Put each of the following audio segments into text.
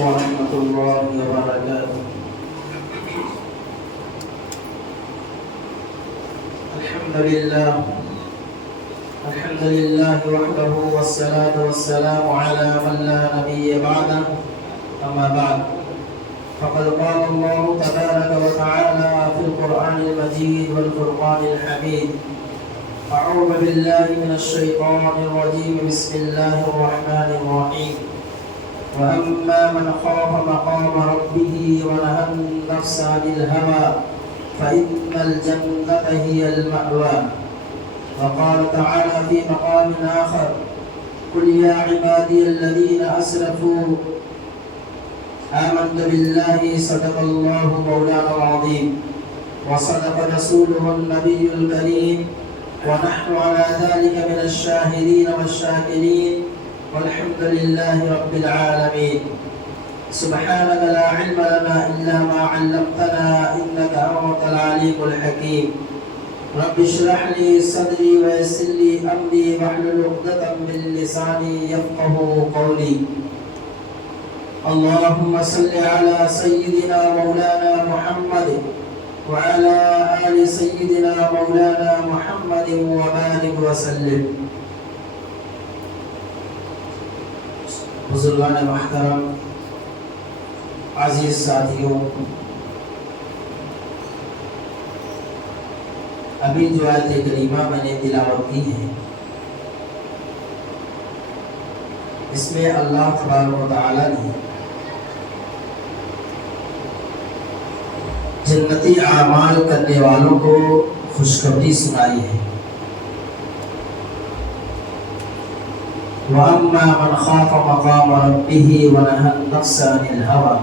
ورحمة الله وبركاته. الحمد لله وحده والصلاة والسلام على من لا نبي بعده. أما بعد، فقد قال الله تبارك وتعالى في القرآن المجيد والفرقان الحميد: أعوذ بالله من الشيطان الرجيم. بسم الله الرحمن الرحيم. وأما من خاف مقام ربه ونهى النفس عن الهوى فإن الجنة هي المأوى. وقال تعالى في مقام آخر: قل يا عبادي الذين أسرفوا آمنت بالله صدق الله مولانا العظيم وصدق رسوله النبي الكريم ونحن على ذلك من الشاهدين والشاكرين والحمد لله رب العالمين. سبحانك لا علم لنا إلا ما علمتنا إنك أنت العليم الحكيم. رب اشرح لي صدري ويسر لي أمري واحلل عقدة من لساني يفقهوا قولي. اللهم صل على سيدنا مولانا محمد وعلى آل سيدنا مولانا محمد وبارك وسلم. بزرگان محترم، عزیز ساتھیوں، ابھی جو آیت کریمہ میں نے تلاوت کی ہے، اس میں اللہ تبارک و تعالی نے جنتی اعمال کرنے والوں کو خوشخبری سنائی ہے. وَأَمَّا مَنْ خَافَ مَقَامَ رَبِّهِ وَنَهَى النَّفْسَ عَنِ الْهَوَى،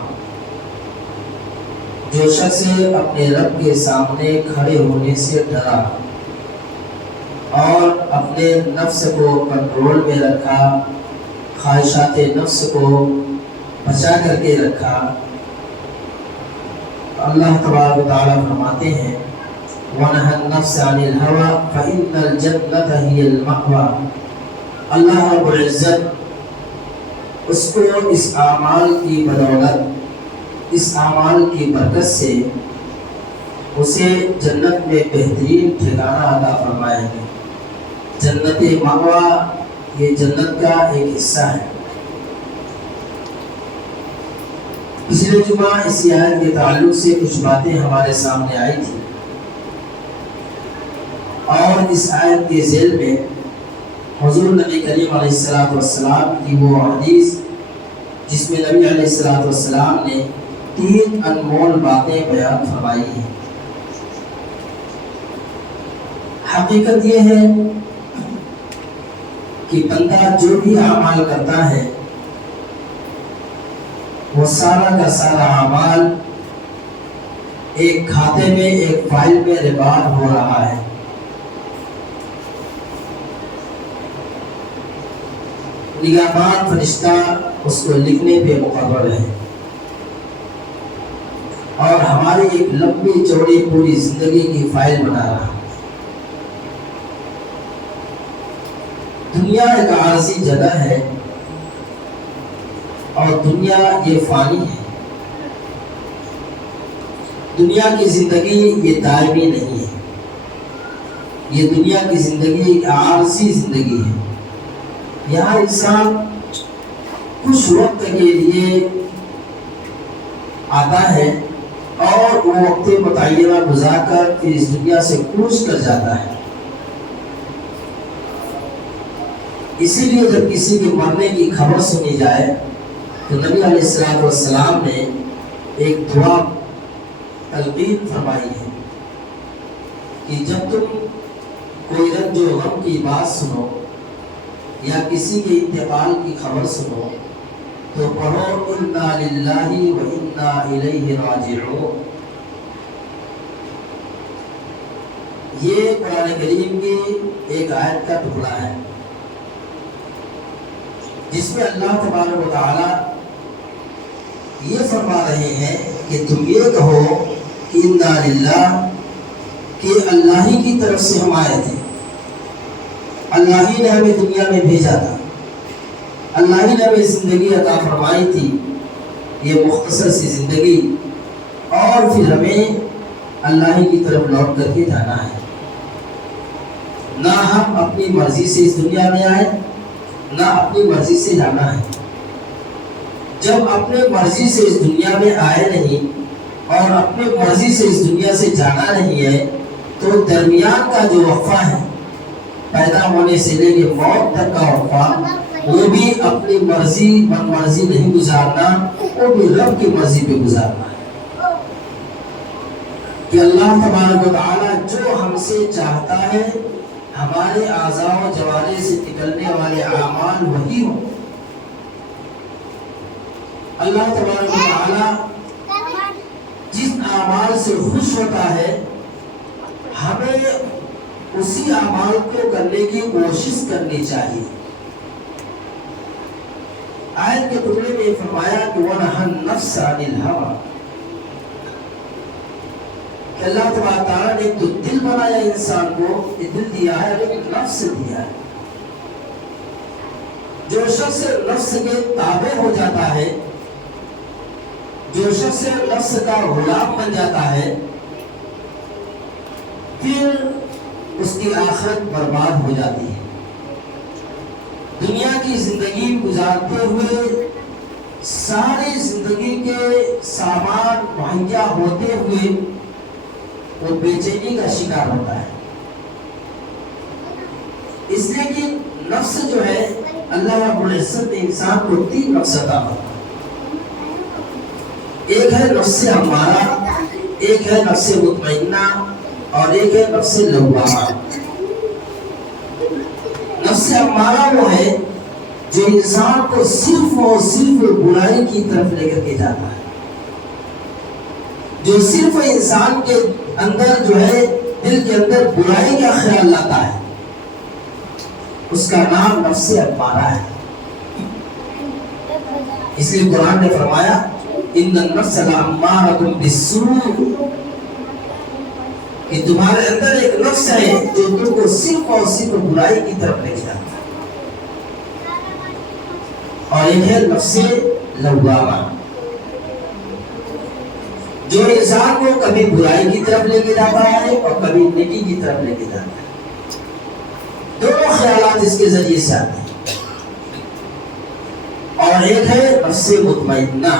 جو شخص اپنے رب کے سامنے کھڑے ہونے سے ڈرا اور اپنے نفس کو کنٹرول میں رکھا، خواہشات نفس کو بچا کر کے رکھا، اللہ تبارک و تعالیٰ فرماتے ہیں: وَنَهَى النَّفْسَ عَنِ الْهَوَى فَإِنَّ الْجَنَّةَ هِيَ الْمَأْوَى. اللہ رب العزت اس کو اس اعمال کی بدولت، اس اعمال کی برکت سے اسے جنت میں بہترین ٹھکانہ عطا فرمائیں گے. جنت مأویٰ یہ جنت کا ایک حصہ ہے. پچھلے جمعہ اس آیت کے تعلق سے کچھ باتیں ہمارے سامنے آئی تھی، اور اس آیت کے ذیل میں حضور نبی کریم علیہ السلام کی وہ حدیث جس میں نبی علیہ السلام نے 3 انمول باتیں بیان فرمائی ہیں. حقیقت یہ ہے کہ بندہ جو بھی اعمال کرتا ہے وہ سارا کا سارا اعمال ایک کھاتے میں، ایک فائل میں ریکارڈ ہو رہا ہے. نگہبان فرشتہ اس کو لکھنے پہ مقرر ہے، اور ہماری ایک لمبی چوڑی پوری زندگی کی فائل بنا رہا ہے. دنیا ایک عارضی جگہ ہے، اور دنیا یہ فانی ہے. دنیا کی زندگی یہ دائمی نہیں ہے. یہ دنیا کی زندگی ایک عارضی زندگی ہے. یہاں انسان کچھ وقت کے لیے آتا ہے اور وہ وقت متعینہ گزار کر پھر اس دنیا سے کوچ کر جاتا ہے. اسی لیے جب کسی کے مرنے کی خبر سنی جائے تو نبی علیہ السلام نے ایک دعا تلقین فرمائی ہے کہ جب تم کوئی رنج و غم کی بات سنو یا کسی کے انتقال کی خبر سنو تو پڑھو: انا للہ و انا الیہ راجعون. یہ قرآن کریم کی ایک آیت کا ٹکڑا ہے جس میں اللہ تبارک و تعالی یہ فرما رہے ہیں کہ تم یہ کہو کہ انا للہ، کہ اللہ ہی کی طرف سے ہم آئے تھے، اللہ ہی نے ہمیں دنیا میں بھیجا تھا، اللہ ہی نے ہمیں زندگی عطا فرمائی تھی، یہ مختصر سی زندگی، اور پھر ہمیں اللہ ہی کی طرف لوٹ کر کے جانا ہے۔ نہ ہم اپنی مرضی سے اس دنیا میں آئے، نہ اپنی مرضی سے جانا ہے۔ جب اپنے مرضی سے اس دنیا میں آئے نہیں اور اپنے مرضی سے اس دنیا سے جانا نہیں ہے، تو درمیان کا جو وقفہ ہے، پیدا ہونے سے لے کے موت تک کا وقفہ، وہ بھی اپنی مرضی من مرضی نہیں گزارنا، وہ بھی رب کی مرضی پہ گزارنا ہے کہ اللہ تبارک و تعالیٰ جو ہم سے چاہتا ہے ہمارے اعضاء و جوارح سے نکلنے والے اعمال وہی ہوں۔ اللہ تبارک و تعالیٰ جن اعمال سے خوش ہوتا ہے ہمیں اسی اعمال کو کرنے کی کوشش کرنی چاہیے۔ آیت کے ٹکڑے میں فرمایا کہ وَنَهَى النَّفْسَ عَنِ الْهَوَىٰ، کہ اللہ تبارک تعالیٰ نے تو دل بنایا انسان کو، یہ دل دیا ہے لیکن نفس دیا ہے۔ جو شخص نفس کے تابع ہو جاتا ہے، جو شخص نفس کا غلام بن جاتا ہے، پھر اس کی آخرت برباد ہو جاتی ہے۔ دنیا کی زندگی گزارتے ہوئے ساری زندگی کے سامان مہیا ہوتے ہوئے وہ بے چینی کا شکار ہوتا ہے، اس لیے کہ نفس جو ہے اللہ رب العزت نے انسان کو 3 نفس عطا فرمایا۔ ایک ہے نفس امارہ، ایک ہے نفس مطمئنہ، اور ایک ہے نفس لوامہ۔ نفس امارہ وہ ہے جو انسان کو صرف اور صرف برائی کی طرف لے کر کے جاتا ہے، جو صرف انسان کے اندر جو ہے دل کے اندر برائی کا خیال لاتا ہے، اس کا نام نفس امارہ ہے۔ اس لیے قرآن نے فرمایا ان النفس لامارۃ بالسوء، کہ تمہارے اندر ایک نفس ہے جو تم کو صرف اور صرف برائی کی طرف لے جاتا ہے، اور ایک ہے نفس لوامہ جو انسان کو کبھی برائی کی طرف لے کے جاتا ہے اور کبھی نیکی کی طرف لے کے جاتا ہے۔ دونوں خیالات اس کے ذریعے سے آتے ہیں۔ اور ایک ہے نفس مطمئنہ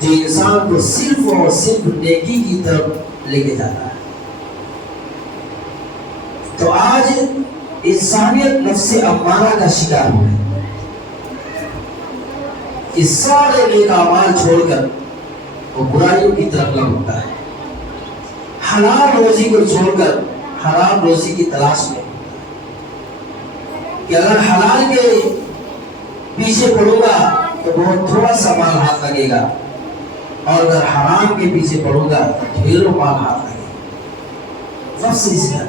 جو انسان کو صرف اور صرف نیکی کی طرف لے کے جاتا ہے۔ تو آج انسانیت نفس امارہ کا شکار ہو ہے کہ سارے نیک اعمال چھوڑ کر وہ برائیوں کی طرف لوٹتا ہے، حلال روزی کو چھوڑ کر حرام روزی کی تلاش میں، کہ اگر حلال کے پیچھے پڑوں گا تو بہت تھوڑا سا مال ہاتھ لگے گا، اور اگر حرام کے پیچھے پڑوں گا تو ڈھیروں مال ہاتھ لگے گا۔ نفس اس ہے،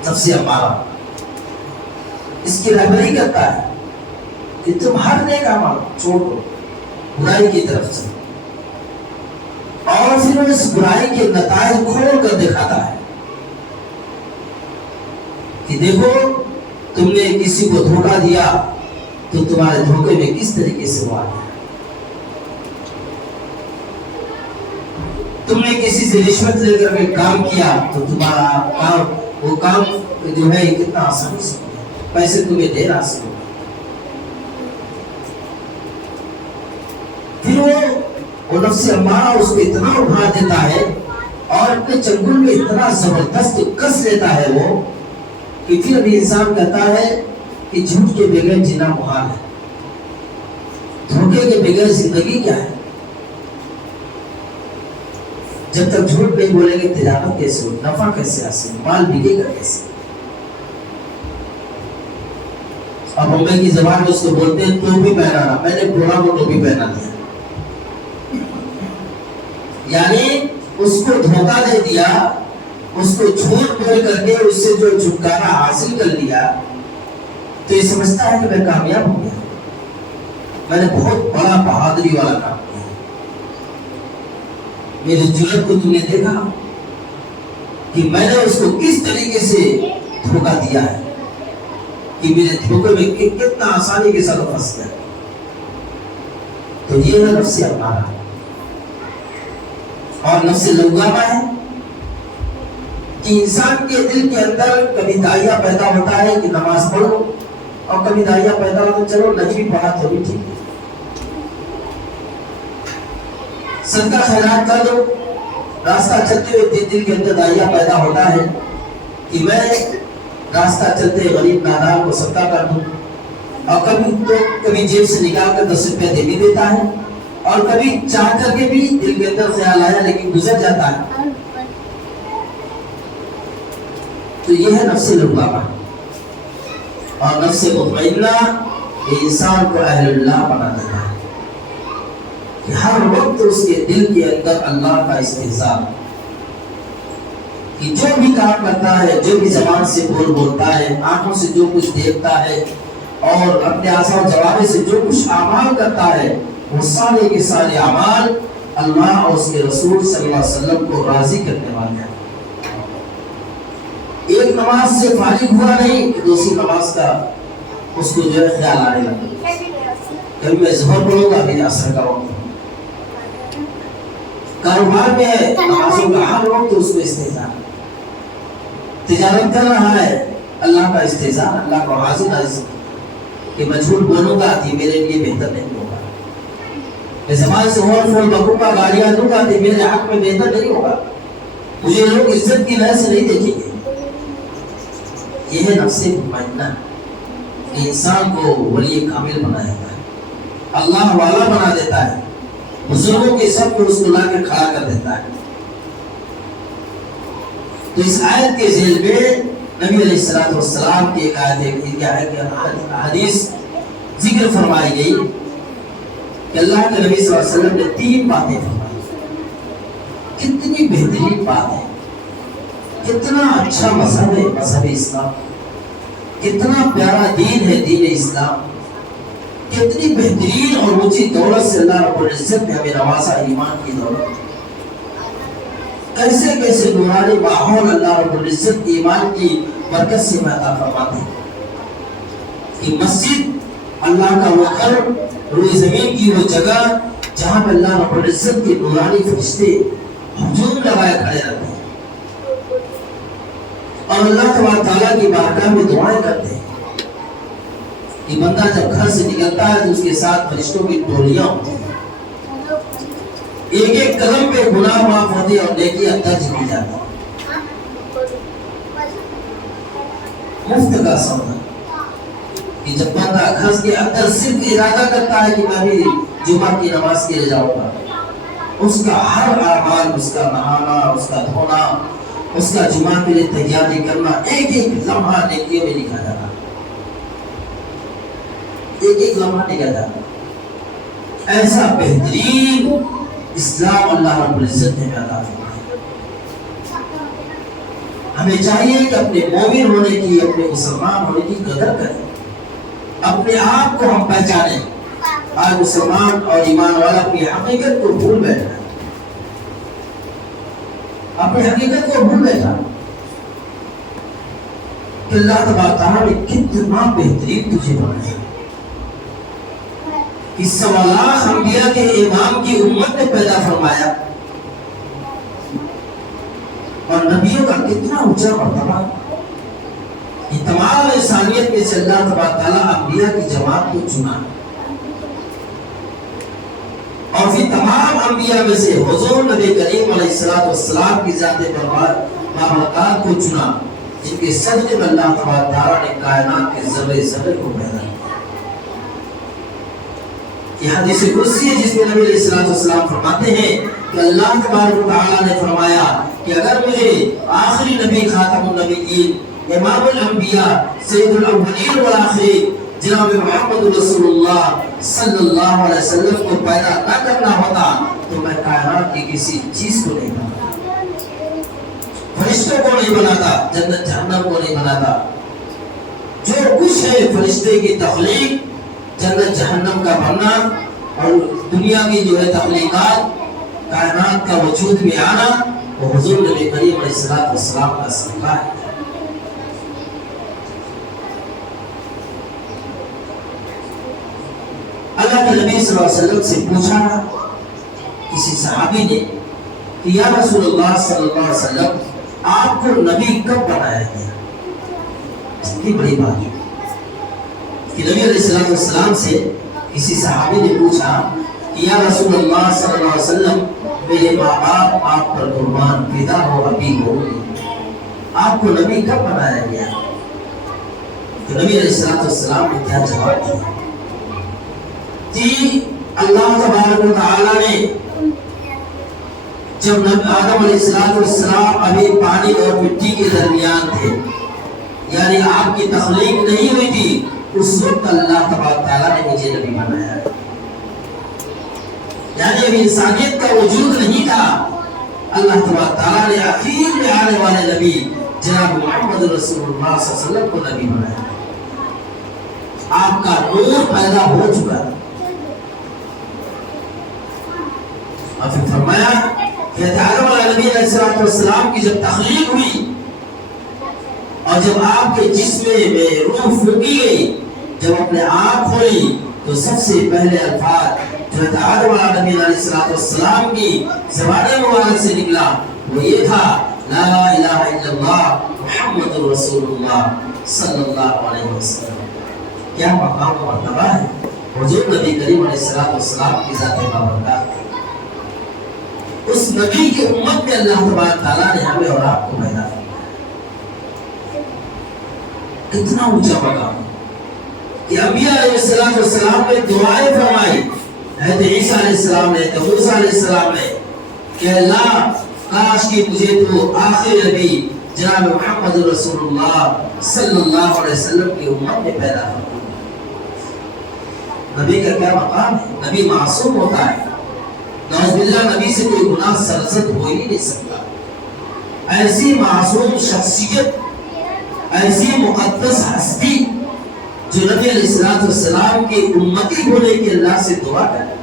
نفس امارہ اس کی رہبری کرتا ہے کہ تم ہر نیک عمل چھوڑ دو، برائی کی طرف سے، اور پھر اس برائی کے نتائج کھول کر دکھاتا ہے کہ دیکھو تم نے کسی کو دھوکہ دیا تو تمہارے دھوکے میں کس طریقے سے ہوا ہے، تم نے کسی سے رشوت لے کر کے کام کیا تو تمہارا کام وہ کام جو ہے کتنا آسانی سے پیسے تمہیں دیر آسان، پھر وہ نفس امارہ اس کو اتنا اٹھا دیتا ہے اور اپنے چنگل میں اتنا زبردست کس لیتا ہے وہ کہ پھر ابھی انسان کہتا ہے کہ جھوٹ کے بغیر جینا محال ہے، دھوکے کے بغیر زندگی کیا ہے، جب تک جھوٹ نہیں بولیں گے تجارت کیسے ہو، نفع کیسے حاصل، مال بکے گا کیسے۔ اب بمبئی کی زبان میں اس کو بولتے ہیں ٹوپی پہنانا، میں نے پورا کو ٹوپی پہنا دیا، یعنی اس کو دھوکہ دے دیا، اس کو جھوٹ بول کر کے اس سے جو چھٹکارا حاصل کر لیا تو یہ سمجھتا ہے کہ میں کامیاب ہو گیا، میں نے بہت بڑا بہادری والا کام کیا، میری جرأت کو تم نے دیکھا کہ میں نے اس کو کس طریقے سے دھوکہ دیا ہے، کہ میرے دھوکے میں کتنا آسانی کے ساتھ پھنس گیا۔ تو یہ ہے نفس امارہ. اور نفس لوامہ ہے کہ انسان کے دل کے اندر کبھی داعیہ پیدا ہوتا ہے کہ نماز پڑھو، اور کبھی داعیہ پیدا ہوتا ہے چلو نہیں بھی پڑھا تو بھی ٹھیک ہے، صدقہ خیرات کر دو. راستہ چلتے ہوئے دل کے اندر داعیہ پیدا ہوتا ہے کہ میں راستہ چلتے غریب نادار کو صدقہ کر دوں، اور کبھی جیب سے نکال کر 10 روپے دے بھی دیتا ہے، اور کبھی چاہ کر کے بھی دل کے اندر خیال آیا لیکن گزر جاتا ہے. تو یہ ہے نفس لوامہ. اور نفس مطمئنہ یہ انسان کو اہل اللہ بنا دیتا ہے کہ ہر وقت اس کے دل کے اندر اللہ کا استحضار، کہ جو بھی کام کرتا ہے، جو بھی زبان سے بولتا ہے، آنکھوں سے جو کچھ دیکھتا ہے، اور اپنے آثار و جوارح سے جو کچھ اعمال کرتا ہے، وہ سارے کے سارے اعمال اللہ اور اس کے رسول صلی اللہ علیہ وسلم کو راضی کرنے والے ہیں. ایک نماز سے فارغ ہوا نہیں کہ دوسری نماز کا اس کو جو ہے خیال آنے لگا، کبھی میں ظہر پڑھوں گا پھر عصر کا وقت. کاروبار میں ہے، نمازوں کا ہر وقت اس کو استحضار. تجارت کر رہا ہے، اللہ کا استحضار، اللہ کو حاضر ناظر کہ میں جھوٹ بولوں گا کہ میرے لیے بہتر نہیں ہوگا، میں زبان سے ہون پھول بکوں گا، گالیاں دوں گا کہ میرے حق میں بہتر نہیں ہوگا، مجھے لوگ عزت کی نظر سے نہیں دیکھیں گے. یہ ہے نفس مطمئنہ کہ انسان کو ولی کامل بنا دیتا ہے، اللہ والا بنا دیتا ہے، بزرگوں کے سب کو اس کو لا کے کھڑا کر دیتا ہے. تو اس آیت کے ذیل میں نبی علیہ السلام کی ایک حدیث ذکر فرمائی گئی کہ اللہ کے نبی صلی اللہ علیہ وسلم نے 3 باتیں فرمائی. کتنی بہترین بات ہے، کتنا اچھا مذہب ہے مذہب اسلام، کتنا پیارا دین ہے دین اسلام، کتنی بہترین اور اونچی دولت سے اللہ رب العزت نے ہمیں نوازا، ایمان کی دولت. کیسے کیسے نورانی ماحول اللہ رب العزت ایمان کی برکت سے عطا فرماتے ہیں کہ مسجد اللہ کا وہ گھر، روئے زمین کی وہ جگہ جہاں پہ اللہ رب العزت کے نورانی فرشتے ہجوم لگائے کھڑے رہتے ہیں اور اللہ تبارک تعالیٰ کی بارگاہ میں دعائیں کرتے ہیں. کہ بندہ جب گھر سے نکلتا ہے تو اس کے ساتھ فرشتوں کی ٹولیاں ہوتی ہیں، ایک ایک قدم پہ گناہ معاف ہوتے اور نیکیاں درج کی جاتی ہیں. مفت کا سودا کہ جب بندہ گھر کے اندر صرف ارادہ کرتا ہے کہ میں بھی جمعہ کی نماز کے لیے جاؤں گا، اس کا ہر اعمال، اس کا نہانا، اس کا دھونا، اس کا جمعہ کے لیے تیاری کرنا، ایک ایک لمحہ نیکیوں میں لکھا جاتا ہے، ایک ایک لمحہ لکھا جاتا ہے. ایسا بہترین اسلام اللہ رب العزت نے عطا فرمایا. ہمیں چاہیے کہ اپنے مومن ہونے کی، اپنے مسلمان ہونے کی قدر کریں، اپنے آپ کو ہم پہچانیں. آج مسلمان اور ایمان والا اپنی حقیقت کو بھول بیٹھا ہے، اپنی حقیقت کو بھول بیٹھا کہ اللہ تبارک تعالیٰ نے کتنا بہترین تجھے بنایا. اس 1.25 لاکھ انبیاء کے امام کی امت نے پیدا فرمایا، اور نبیوں کا کتنا اونچا مرتبہ. یہ تمام انسانیت میں سے اللہ تبارک تعالیٰ انبیاء کی جماعت کو چنا، اور پھر تمام انبیاء میں سے حضور نبی کریم علیہ السلام کی ذات بابرکات کو چنا، جن کے صدقے میں اللہ تبارک تعالیٰ نے کائنات کے ذرے ذرے کو پیدا کیا. یہ حدیث قدسی ہے جس میں نبی علیہ السلام فرماتے ہیں کہ اللہ تبارک تعالیٰ نے فرمایا کہ اگر مجھے آخری نبی، خاتم النبیین، امام الانبیاء، سید الاولین والآخرین جناب محمد رسول اللہ صلی اللہ علیہ وسلم کو پیدا نہ کرنا ہوتا تو میں کائنات کی کسی چیز کو نہیں بناتا، فرشتوں کو نہیں بناتا، جنت جہنم کو نہیں بناتا. جو کچھ ہے فرشتے کی تخلیق، جنت جہنم کا بننا، اور دنیا کی جو ہے تخلیقات، کائنات کا وجود میں آنا، وہ حضور نبی کریم علیہ السلام کا صدقہ ہے. اللہ کے نبی صلی صلی اللہ علیہ وسلم سے پوچھا کسی صحابی نے کہ یا رسول اللہ صلی اللہ علیہ وسلم آپ کو نبی کب بنایا گیا؟ کتنی بڑی بات ہے کہ نبی علیہ السلام سے کسی صحابی نے پوچھا کہ یا رسول اللہ صلی اللہ علیہ وسلم میرے ماں باپ آپ پر قربان فدا ہو ابھی ہو آپ کو نبی کب بنایا گیا؟ تو نبی علیہ السلام نے کیا جواب دیا کہ اللہ تبارک و تعالی نے جب آدم علیہ السلام ابھی پانی اور مٹی کے درمیان تھے، یعنی آپ کی تخلیق نہیں ہوئی تھی، اس وقت اللہ تبارک تعالیٰ نے مجھے نبی بنایا، یعنی ابھی انسانیت کا وجود نہیں تھا، اللہ تبارک تعالیٰ نے آخر میں آنے والے نبی جناب محمد رسول اللہ صلی اللہ علیہ وسلم کو نبی بنایا۔ آپ کا نور پیدا ہو چکا اور پھر فرمایا کہ آدم علیہ نبی علیہ السلام کی جب تخلیق ہوئی اور جب آپ کے جسم میں روح پھونکی گئی، جب اپنے آپ کھولی تو سب سے پہلے الفاظ جو آدم علیہ نبی علیہ السلام کی زبان مبارک سے نکلا وہ یہ تھا لا الہ الا اللہ محمد رسول اللہ صلی اللہ علیہ وسلم۔ کیا مقام و مرتبہ ہے حضور نبی کریم علیہ السلام کی ذات بابرکات، اس نبی کی امت میں اللہ تبارک تعالیٰ نے ہمیں اور آپ کو پیدا کیا۔ کتنا اونچا مقام کہ انبیاء علیہ السلام نے دعائیں فرمائی، حضرت عیسیٰ علیہ السلام نے، حضرت موسیٰ علیہ السلام نے کہ اللہ کاش کہ مجھے تو آخری نبی جناب محمد رسول اللہ صلی اللہ علیہ وسلم کی امت میں پیدا ہو۔ نبی کا کیا مقام ہے؟ نبی معصوم ہوتا ہے، نعوذ باللہ نبی سے کوئی گناہ سرزد ہو ہی نہیں سکتا۔ ایسی معصوم شخصیت، ایسی مقدس ہستی جو نبی علیہ السلام کی امتی ہونے کی اللہ سے دعا کرے،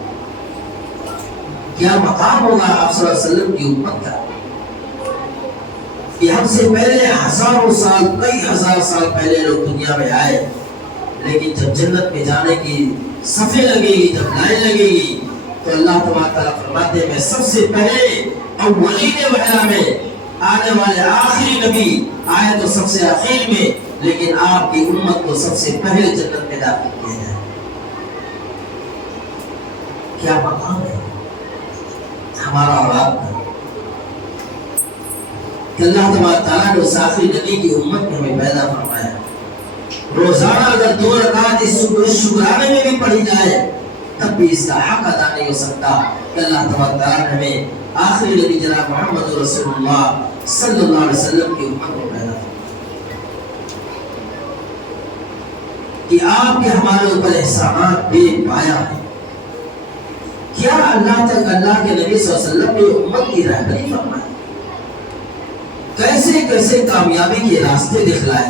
کیا مقام ہوگا آپ صلی اللہ علیہ وسلم کی امت کا کہ ہم سے پہلے ہزاروں سال، کئی ہزار سال پہلے لوگ دنیا میں آئے، لیکن جب جنت میں جانے کی صفیں لگے گی، جب لائن لگے گی تو اللہ تعالیٰ فرماتے ہیں میں سب سے پہلے اولین وحلا میں آنے والے آخری نبی آئے تو سب سے آخر میں، لیکن آپ کی امت کو سب سے پہلے جنت میں داخل کیا جائے۔ کیا مقام ہے ہمارا اور آپ کا کہ اللہ تعالیٰ نے اس آخری نبی کی امت میں ہمیں پیدا فرمایا۔ روزانہ اگر 2 رکعت اس شکرانے میں بھی پڑھی جائے تب بھی اس کا حق ادا نہیں ہو سکتا کہ اللہ تعالیٰ نے ہمیں آخری نبی جناب محمد رسول اللہ صلی اللہ علیہ وسلم کی امت میں پیدا کہ آپ کے ہمارے اوپر احسانات بے پایا ہے۔ کیا اللہ کے نبی صلی اللہ علیہ وسلم نے امت کی رہبری فرمائی، کیسے کیسے کامیابی کے راستے دکھلائے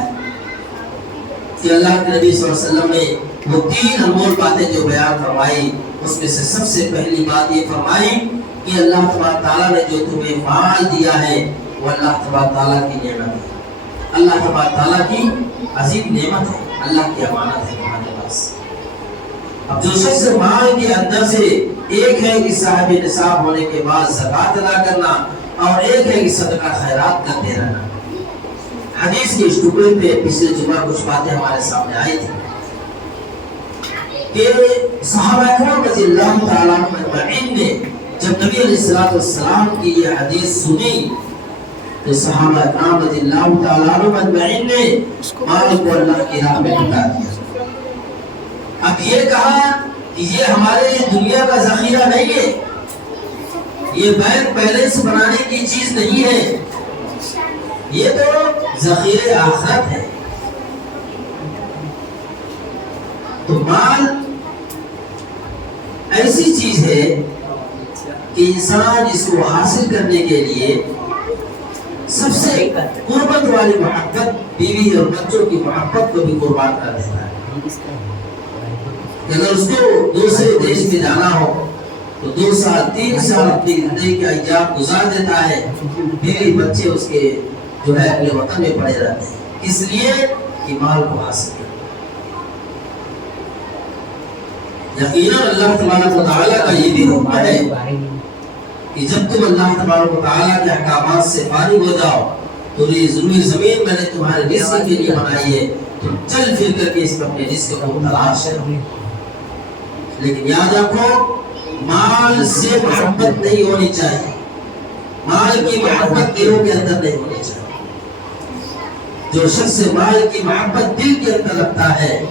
کہ اللہ کے نبی صلی اللہ علیہ وسلم نے وہ 3 انمول باتیں جو بیان فرمائی، اس میں سے سب سے پہلی بات یہ فرمائی کہ اللہ تبارک تعالیٰ نے جو تمہیں مال دیا ہے وہ اللہ تبارک تعالیٰ کی نعمت ہے، اللہ تبارک تعالیٰ کی عظیم نعمت ہے، اللہ کی امانت ہے تمہارے پاس۔ اب جو شخص مال کے اندر سے ایک ہے کہ صاحب نصاب ہونے کے بعد زکوٰۃ ادا کرنا، اور ایک ہے کہ صدقہ خیرات کرتے رہنا۔ حدیث کے اس ٹکڑے پہ پچھلے جمعہ کچھ باتیں ہمارے سامنے آئی تھی کہ صحابہ اکرام رضی اللہ تعالیٰ عنہ اجمعین نے جب نبی علیہ السلام کی یہ حدیث سنی تو صحابہ اکرام رضی اللہ تعالیٰ عنہ اجمعین نے مال کو اللہ کی راہ میں لٹا دیا۔ اب یہ کہا کہ یہ ہمارے لیے دنیا کا ذخیرہ نہیں ہے، یہ بینک بیلنس بنانے کی چیز نہیں ہے، یہ تو ذخیرہ آخرت ہے۔ تو مال ایسی چیز ہے کہ انسان اس کو حاصل کرنے کے لیے سب سے قربت والی محبت، بیوی اور بچوں کی محبت کو بھی قربان کر دیتا ہے۔ اگر اس کو دوسرے دیش میں جانا ہو تو 2 سال 3 سال اپنی زندگی کے ایام گزار دیتا ہے، بیوی بچے اس کے جو ہے اپنے وطن میں پڑے رہتے ہیں، اس لیے کہ مال کو حاصل کرنا۔ یقیناً اللہ تبارک و تعالیٰ کا یہ بھی حکم ہے کہ جب تم اللہ تبارک و تعالیٰ کے احکامات سے فارغ ہو جاؤ تو یہ ضروری زمین میں نے تمہارے رزق کے لیے بنائی ہے، تم چل پھر کر کے اس میں اپنے رزق کو تلاش کرو۔ لیکن یاد رکھو مال سے محبت نہیں ہونی چاہیے، مال کی محبت دلوں کے اندر نہیں ہونی چاہیے۔ جو شخص مال کی محبت دل کے اندر رکھتا ہے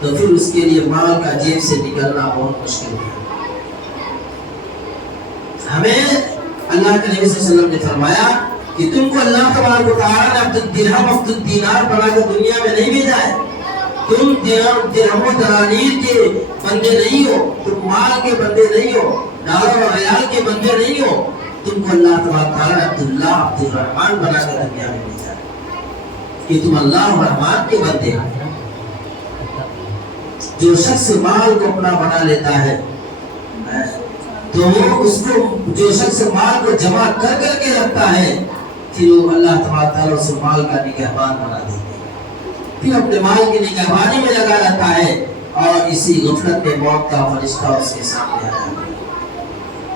تو پھر اس کے لیے مال کا جیب سے نکلنا بہت مشکل ہے۔ ہمیں اللہ کے نبی صلی اللہ علیہ وسلم نے فرمایا کہ تم کو اللہ تبارک و تعالیٰ نے عبد الدرہم عبد الدینار بنا کر دنیا میں نہیں بھیجا ہے۔ تم درہم و دنانیر کے بندے نہیں ہو، تم مال کے بندے نہیں ہو، ڈالر و ریال کے بندے نہیں ہو، تم کو اللہ تبارک و تعالیٰ نے عبداللہ عبد الرحمن بنا کر دنیا میں بھیجا ہے کہ تم اللہ الرحمن کے بندے ہو۔ جو شخص مال کو اپنا بنا لیتا ہے تو اس کو، جو شخص مال کو جمع کر کر کے رکھتا ہے پھر وہ اللہ تبارک تعالیٰ اس مال کا نگہبان بنا دیتے ہیں، پھر اپنے مال کی نگہبانی میں لگا رہتا ہے اور اسی غفلت میں موت کا فرشتہ اس کے سامنے آ جاتا ہے۔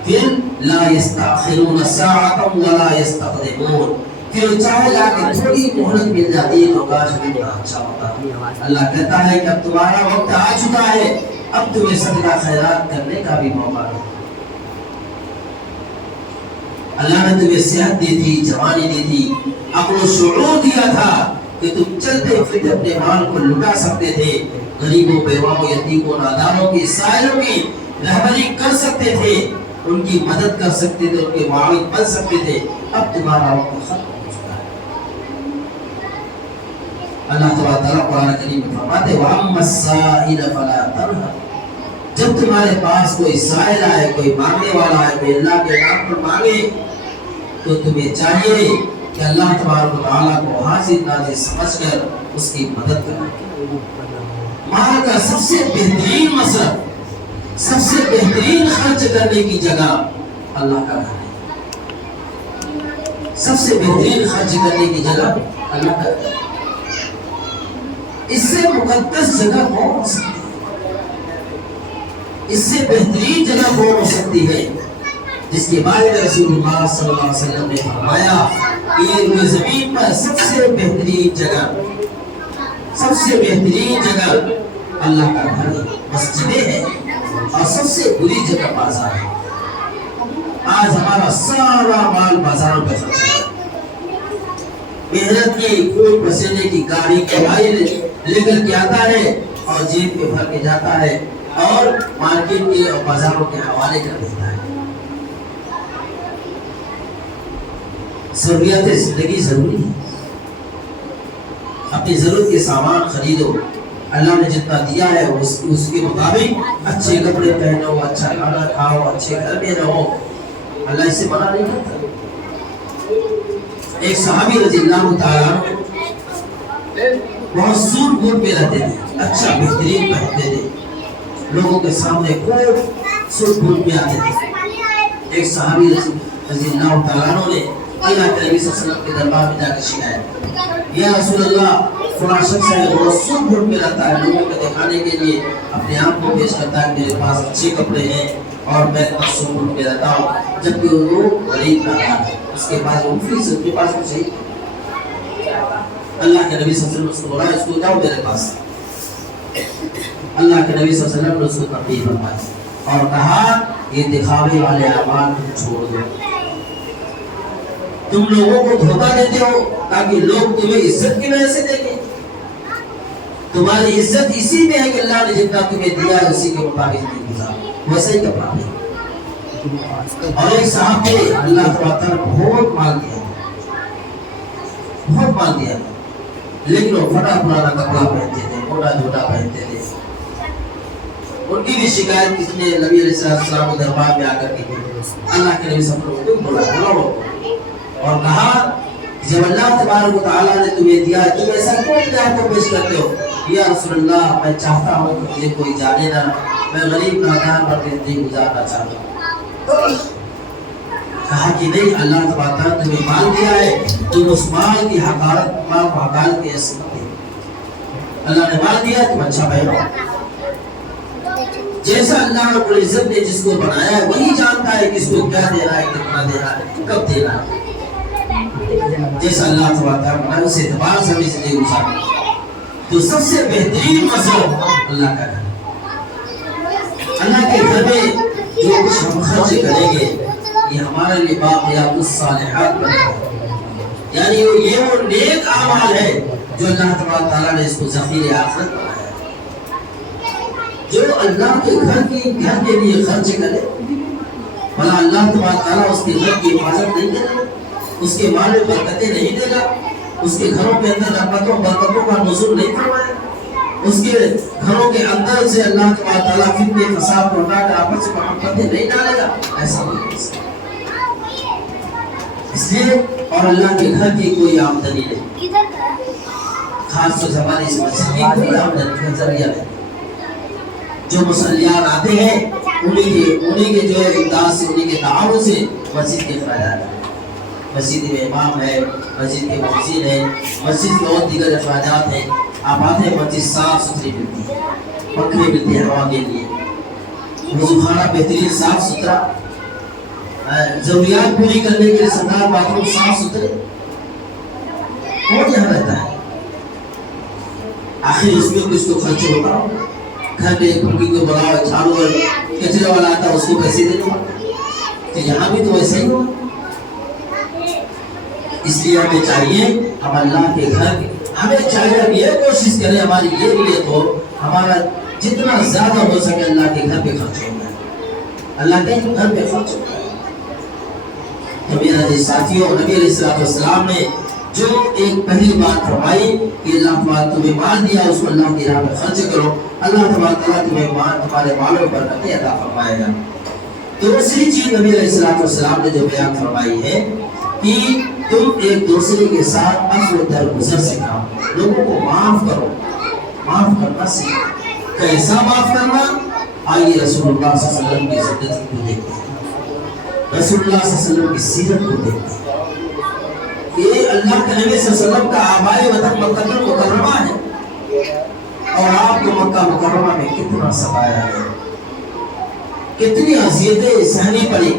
پھر لا یستأخرون ساعۃ ولا یستقدمون، پھر چاہے گا کہ تھوڑی مہلت مل جاتی ہے تو کاش بھی بڑا اچھا ہوتا۔ اللہ کہتا ہے کہ اب تمہارا وقت آ چکا ہے، اب تمہیں صدقہ خیرات کرنے کا بھی موقع ہے۔ اللہ نے تمہیں صحت دی تھی، جوانی دی تھی، عقل و شعور دیا تھا کہ تم چلتے پھرتے اپنے مال کو لٹا سکتے تھے، غریبوں، بیواؤں، یتیموں، ناداروں کی، سائلوں کی رہبری کر سکتے تھے، ان کی مدد کر سکتے تھے، ان کے معاون بن سکتے تھے۔ اب تمہارا وقت ختم ہو چکا ہے۔ اللہ تعالیٰ قرآن کریم میں فرماتے ہیں وَأَمَّا السَّائِلَ فَلَا تَنْهَرْ، جب تمہارے پاس کوئی سائل آئے، کوئی مانگنے والا آئے، کوئی اللہ کے نام پر مانگے تو تمہیں چاہیے کہ اللہ تبارک و تعالیٰ کو حاضر ناظر سمجھ کر اس کی مدد کرنا۔ مال کا سب سے بہترین مصرف، سب سے بہترین خرچ کرنے کی جگہ اللہ کا گھر ہے۔ سب سے بہترین خرچ کرنے کی جگہ اللہ کا گھر ہے۔ اس سے مقدس جگہ کون ہو سکتی ہے؟ اس سے بہترین جگہ کون ہو سکتی ہے جس کے بارے میں رسول اللہ صلی اللہ علیہ وسلم نے فرمایا کہ یہ زمین پر سب سے بہترین جگہ، سب سے بہترین جگہ اللہ کا گھر، مسجدیں ہیں، اور سب سے بری جگہ بازار ہے۔ آج ہمارا سارا مال بازاروں پہ خرچ ہے، محنت کی، خون پسینے کی گاڑی کمائی لے کر کے آتا ہے اور جیب میں بھر کے جاتا ہے اور مارکیٹ کے اور بازاروں کے حوالے کر دیتا ہے۔ ضروریات زندگی ضروری ہے، اپنی ضرورت کے سامان خریدو، اللہ نے جتنا دیا ہے اس کے مطابق اچھے کپڑے پہنو، اچھا کھانا کھاؤ، اچھے گھر میں رہو، اللہ اس سے منع نہیں کرتا۔ ایک صحابی رضی اللہ تعالیٰ بہت سوٹ بوٹ پہ رہتے تھے، اچھا بہترین پہنتے تھے، لوگوں کے سامنے خوب سوٹ بوٹ پہ آتے تھے۔ ایک صحابی رضی اللہ تعالیٰ نے اللہ کے نبی صلی اللہ علیہ وسلم کے دربار میں جا کے شکایت، یا رسول اللہ فلاں شخص ہے وہ سوٹ بوٹ پہ رہتا ہے، لوگوں کو دکھانے کے لیے اپنے آپ کو پیش کرتا ہے میرے پاس اچھے کپڑے ہیں اور میں سوٹ بوٹ پہ رہتا ہوں، جبکہ وہ غریب رہتا ہے، اس کے پاس وہ فیس، اس کے پاس کچھ نہیں۔ اللہ کے نبی صلی اللہ علیہ وسلم اس کو بولا اس کو جاؤ میرے پاس۔ اللہ کے نبی صلی اللہ علیہ وسلم نے اس کو تنبیہ فرمائی اور کہا یہ دکھاوے والے اعمال تم چھوڑ دو، تم لوگوں کو دھوکہ دیتے ہو تاکہ لوگ تمہیں عزت کی وجہ سے دیکھیں، تمہاری عزت اسی میں ہے کہ اللہ نے جتنا تمہیں دیا ہے اسی کے مطابق نہیں گزارو، ویسے ہی کپڑا دے۔ اور ایک صاحب نے اللہ تعالیٰ نے بہت مال دیا، بہت مال دیا، لیکن وہ پھٹا پرانا کپڑا پہنتے تھے، موٹا جھوٹا پہنتے تھے۔ ان کی بھی شکایت کس نے نبی علیہ السلام کے دربار میں آ کر کی، اللہ کے نبی صلی اللہ علیہ وسلم کو بلاؤ اور کہا جب اللہ تبارک و تعالیٰ نے تمہیں دیا ہے تم ایسا کیوں اپنے آپ کو پیش کرتے ہو؟ یا رسول اللہ میں چاہتا ہوں کہ مجھے کوئی جانے نہ، میں غریب نادار پر زندگی گزارنا چاہتا ہوں۔ کہا کہ نہیں، اللہ تبارک نے تمہیں مال دیا ہے، تم اس مال کی حقارت، مال کو حقارت کی حیثیت دے، اللہ نے مال دیا تم اچھا پہنو، جیسا اللہ رب العزت نے جس کو بنایا ہے وہی جانتا ہے کس کو کیا دے رہا ہے، کتنا دے رہا ہے، کب دے رہا ہے۔ جیسا اللہ تبارک و تعالیٰ بنایا اس اعتبار سے ہمیں زندگی گزارنا۔ تو سب سے بہترین مذہب اللہ کا گھر، اللہ کے گھر میں جو کچھ ہم خرچ کریں گے یہ ہمارے لیے باقیات الصالحات بنے، یعنی یہ وہ نیک اعمال ہے جو اللہ تبارک و تعالیٰ نے اس کو ذخیرہ آخرت بنایا۔ جو اللہ کے گھر کے لیے خرچ کرے بھلا اللہ تبارک و تعالیٰ اس کے گھر کی حفاظت نہیں کرے گا، اس کے مال میں برکتیں نہیں دے گا، اس کے گھروں کے اندر رحمتوں برکتوں کا نزول نہیں فرمائے گا، اس کے گھروں کے اندر سے اللہ تبارک و تعالیٰ فتنے فساد کو ہٹا کر آپس میں محبتیں نہیں ڈالے گا، ایسا نہیں ہے اس لیے۔ اور اللہ کے گھر کی کوئی آمدنی نہیں، خاص طور سے ہماری اس مسجد کی کوئی آمدنی کا ذریعہ نہیں۔ جو مسلیان آتے ہیں انہی کے جو ہے امداد سے، انہی کے تعاون سے مسجد کے اخراجات ہیں۔ مسجد میں امام ہے، مسجد کے مؤذن ہے، مسجد کے اور دیگر اخراجات ہیں۔ آپ آتے ہیں مسجد صاف ستھری ملتی ہے، پنکھے ملتے ہیں ہوا کے لیے، وضو خانہ بہترین صاف ستھرا، ضروریات پوری کرنے کے لیے سردار باتھ روم صاف ستھرے، کون یہاں رہتا ہے؟ آخر اس میں کچھ تو خرچ ہوگا۔ گھر میں ایک پنکی کو بڑھاؤ، جھاڑو اور کچرے والا آتا ہے اس کو پیسے دینے ہوگا، تو یہاں بھی تو ویسے ہی ہوگا۔ اس لیے ہمیں چاہیے ہم اللہ کے گھر ہمیں چاہیے ہم یہ کوشش کریں، ہماری یہ نیت ہو ہمارا جتنا زیادہ ہو سکے اللہ کے گھر پہ خرچ ہونا ہے، اللہ کے گھر پہ خرچ ہونا ہے۔ میرے ساتھیوں، نبی علیہ السلام نے جو ایک پہلی بات فرمائی کہ اللہ تعالیٰ تمہیں مال دیا اس کو اللہ کی راہ میں خرچ کرو، اللہ تعالیٰ تمہیں تمہارے مالوں پر برکت عطا فرمائے گا۔ دوسری چیز نبی علیہ السلام نے جو بیان فرمائی ہے کہ تم ایک دوسرے کے ساتھ عفو درگزر سکھاؤ، لوگوں کو معاف کرو، معاف کرنا سکھاؤ۔ کیسا معاف کرنا؟ آئیے رسول اللہ صلی اللہ علیہ وسلم کی زندگی کو دیکھتے ہیں، رسول اللہ صلی اللہ علیہ وسلم کی سیرت کو دیکھتے ہیں۔ یہ اللہ کے نبی صلی اللہ علیہ وسلم کا آبائی وطن مکہ مکرمہ ہے، اور آپ کو مکہ مکرمہ میں کتنا ستایا ہے، کتنی اذیتیں سہنی پڑی،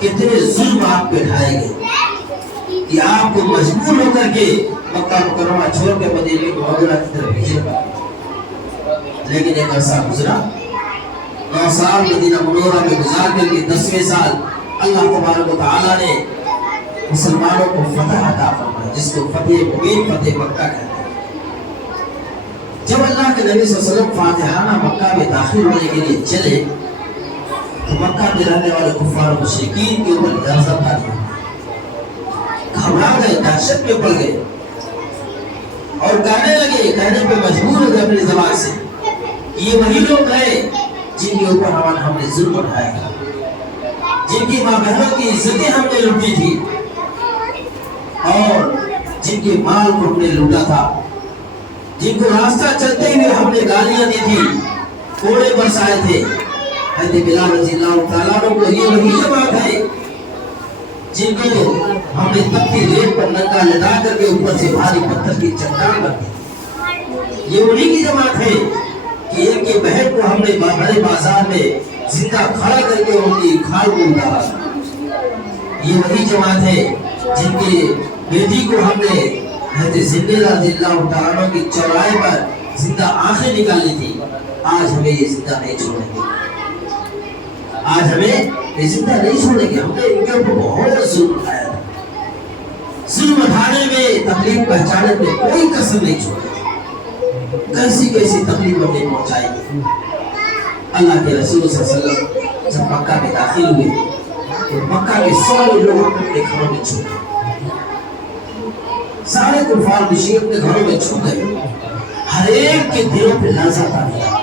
کتنے ظلم آپ پہ ڈھائے گئے کہ آپ کو مجبور ہو کر کے مکہ مکرمہ چھوڑ کے مدینے کو مدینہ کی طرف بھیجے گا۔ لیکن ایک عرصہ گزرا، 9 سال مدینہ منورہ میں گزار کر کے 10ویں سال اللہ تبارک و تعالیٰ نے مسلمانوں کو فتح عطا فرمایا، جس کو فتح مبین، فتح مکہ کہتے ہیں۔ جب اللہ کے نبی صلی اللہ علیہ وسلم فاتحانہ مکہ میں داخل ہونے کے لیے چلے تو مکہ میں رہنے والے کفار و مشرکین کے اوپر لرزہ آ گیا، گھبرا گئے، دہشت میں پڑ گئے اور کہنے لگے، کہنے پہ مجبور ہو گئے اپنی زبان سے، یہ وہی لوگ ہیں جن کے اوپر ہم نے ظلم اٹھایا تھا، جن کی ماں بہنوں کی عزتیں ہم نے لوٹی تھی اور جن کے مال کو ہم نے لوٹا تھا، جن کو راستہ چلتے ہوئے ہم نے گالیاں دی تھی، کوڑے برسائے تھے۔ حضرت بلال رضی اللہ تعالیٰ عنہ کو یہ وہی جماعت ہے جن کو ہم نے تپتی ریت پر ننگا لٹا کر کے اوپر سے بھاری پتھر کی چٹان کر دی، یہ انہی کی جماعت ہے کہ ایک کے بہن کو ہم نے بڑے بازار میں زندہ کھڑا کر کے ان کی کھال کو اتارا، یہ وہی جماعت ہے جن کے بیٹی کو ہم نے حضرت زندہ رضی اللہ تعالیٰ عنہ کی چوراہے پر زندہ آنکھیں نکالی تھی۔ آج ہمیں یہ زندہ نہیں چھوڑیں گے، آج ہمیں یہ زندہ نہیں چھوڑیں گے۔ ہم نے ان کے اوپر بہت ظلم اٹھایا تھا، ظلم اٹھانے میں، تکلیف پہنچانے میں کوئی کسر نہیں چھوڑی، کیسی کیسی تکلیف ہم نے پہنچائی تھی۔ اللہ کے رسول صلی اللہ علیہ وسلم جب مکہ میں داخل ہوئے تو مکہ کے سارے لوگ اپنے گھروں میں چھپ گئے، سارے کفار مشرک اپنے گھروں میں چھپ گئے، ہر ایک کے دلوں پہ لرزہ آ گیا۔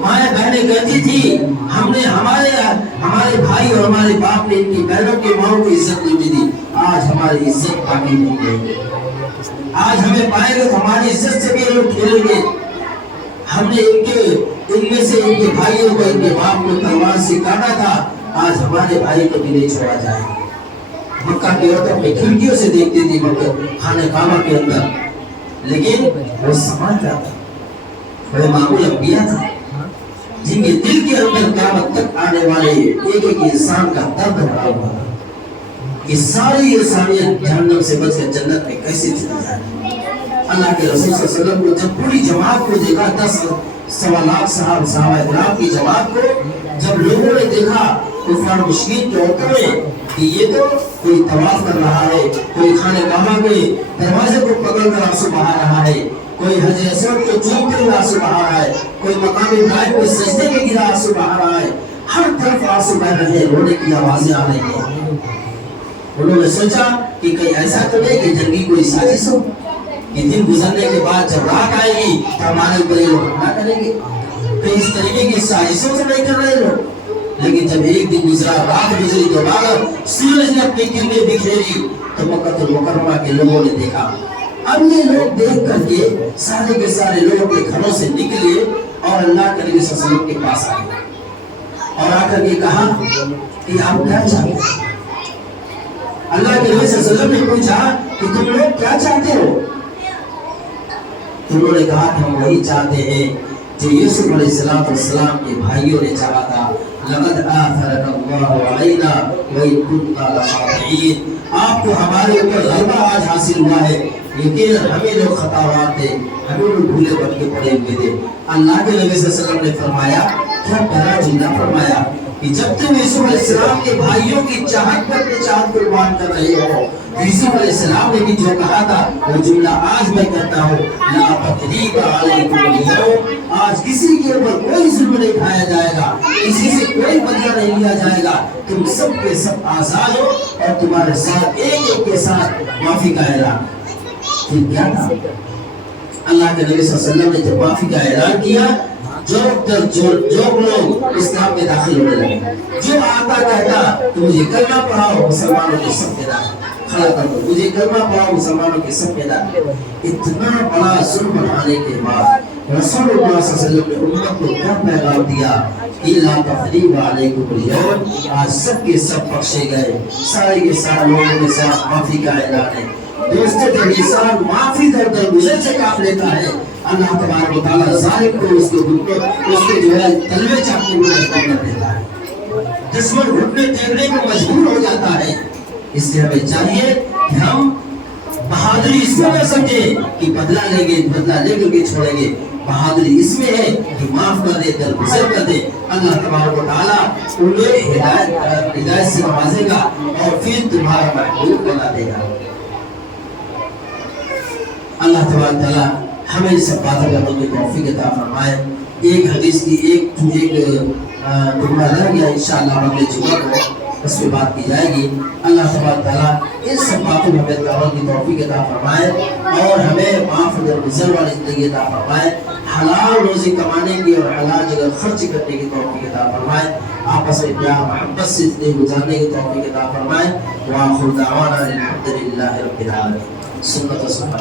مائیں بہنیں کہتی تھی ہم نے ہمارے بھائی اور ہمارے باپ نے ان کی بہنوں کے ماؤں کو عزت نہیں دی، آج ہماری عزت باقی نہیں رہی، آج ہمیں پائیں گے تو ہماری عزت سے بھی لوگ کھیلیں گے۔ ہم نے ان میں سے ان کے بھائیوں کو، ان کے باپ کو تلوار سے کاٹا تھا، آج ہمارے بھائی کو بھی نہیں چھوڑا جائے۔ مکہ کی عورتیں اپنی کھڑکیوں سے دیکھتی تھی مکہ خانہ کعبہ کے اندر، لیکن وہ سماج کیا تھا، بڑے معمول انبیاء تھا، جن کے دل کے اندر قیامت تک آنے والے ایک ایک انسان کا درد بھرا ہوا ہے کہ ساری انسانیت جہنم سے بچ کر جنت میں کیسے چلی جائے۔ اللہ کے رسول صلی اللہ علیہ وسلم کو جب پوری جماعت کو دیکھا 10-15 لاکھ صحابہ کرام کی جماعت کو جب لوگوں نے دیکھا کفار مشرکین کے عورتوں میں کہ یہ تو کوئی طواف کر رہا ہے، کوئی خانہ کعبہ کے دروازے کو پکڑ کر آنسو بہا رہا ہے، کوئی حجر اسود کو چومتے ہوئے آنسو بہا رہا ہے، کوئی مقام ابراہیم کو سجدے میں گرا آنسو بہا رہا ہے، ہر طرف آنسو بہ رہے ہیں، رونے کی آوازیں آ رہی ہیں۔ انہوں نے سوچا کہ کہیں ایسا تو نہیں کہ جنگی کوئی سازش ہو کہ دن گزرنے کے بعد جب رات آئے گی تو ہمارے اوپر یہ لوگ حملہ کریں گے، کہیں اس طریقے کی سازشوں سے نہیں کر رہے لوگ۔ لیکن جب ایک دن گزرا، رات گزری، تو بعد سورج نے اپنی کرنیں بکھیری تو مکہ المکرمہ کے لوگوں نے دیکھا۔ اب یہ لوگ دیکھ کر کے سارے کے سارے لوگ اپنے گھروں سے نکلے اور اللہ کے نبی صلی اللہ علیہ وسلم کے پاس آئے اور آ کر کے کہا کہ آپ کیا چاہتے ہیں؟ اللہ کے نبی صلی اللہ علیہ وسلم نے پوچھا کہ تم لوگ کیا چاہتے ہو؟ انہوں نے کہا کہ ہم وہی چاہتے ہیں جو یوسف علیہ السلام کے بھائیوں نے چاہا تھا، لقد آثرک اللہ علینا وإن كنت لخاطئین، آپ کو ہمارے اوپر غلبہ آج حاصل ہوا ہے، لیکن ہمیں لوگ خطاوار تھے، ہمیں لوگ بھولے بن کے پڑے ہوئے تھے۔ اللہ کے نبی صلی اللہ علیہ وسلم نے فرمایا، کیا پیارا جملہ فرمایا کہ جب تم یوسف علیہ السلام کے بھائیوں کی چاہت پر اپنی چاہت قربان کر رہے ہو، یوسف علیہ السلام نے بھی جو کہا تھا وہ جملہ آج میں کہتا ہوں، لا تثریب علیکم اليوم، آج کسی کے اوپر کوئی ظلم نہیں کھایا جائے گا، کسی سے کوئی بدلہ نہیں لیا جائے گا، تم سب کے سب آزاد ہو اور تمہارے ساتھ ایک ایک کے ساتھ معافی کا اعلان۔ پھر کیا تھا؟ اللہ کے نبی صلی اللہ علیہ وسلم نے جب معافی کا اعلان کیا، جو لوگ اسلام میں داخل ہونے لگے، جو آتا کہتا تو مجھے کلمہ پڑھاؤ مسلمانوں کے سب میں داخل، کھڑا کر دو مجھے کلمہ پڑھاؤ مسلمانوں کے سب میں داخل۔ اتنا بڑا ظلم اٹھانے کے بعد رسول اللہ صلی اللہ علیہ وسلم نے امت کو کیا پیغام دیا کہ لا تثریب علیکم اليوم، آج سب کے سب بخشے گئے، سارے کے سارے لوگوں کے ساتھ معافی کا اعلان ہے۔ دوستوں جب انسان معافی در گزر سے کام لیتا ہے، اللہ تبارک و تعالیٰ ظالم کو اس کے جو ہے تلوے چاٹنے میں مجبور کر دیتا ہے، دشمن گھٹنے ٹیکنے کو مجبور ہو جاتا ہے۔ اس لیے ہمیں چاہیے کہ ہم بہادری اس میں نہ سمجھیں کہ بدلہ لیں گے، بدلہ لے کر کے چھوڑیں گے، بہادری اس میں ہے کہ معاف کر دے، درگزر کر دے۔ اللہ تبارک و تعالیٰ انہیں ہدایت سے نوازے گا اور پھر تمہارا محبوب بنا دے گا۔ اللہ تبارک تعالیٰ ہمیں اس سب باتوں کا عمل کی توفیق عطا فرمائے۔ ایک حدیث کی ایک ٹکڑا رہ گیا، انشاءاللہ اگلے جمعہ کو اس پہ بات کی جائے گی۔ اللہ تبارک تعالیٰ ان سب باتوں میں ہمیں عمل کی توفیق عطا فرمائے اور ہمیں معاف درگزر والی زندگی عطا فرمائے، حلال روزی کمانے کی اور حلال جگہ خرچ کرنے کی توفیق عطا فرمائے، آپس میں پیار محبت سے زندگی گزارنے کی توفیق عطا فرمائے۔ وآخر دعوانا الحمدللہ رب العالمین۔ سنت و سنت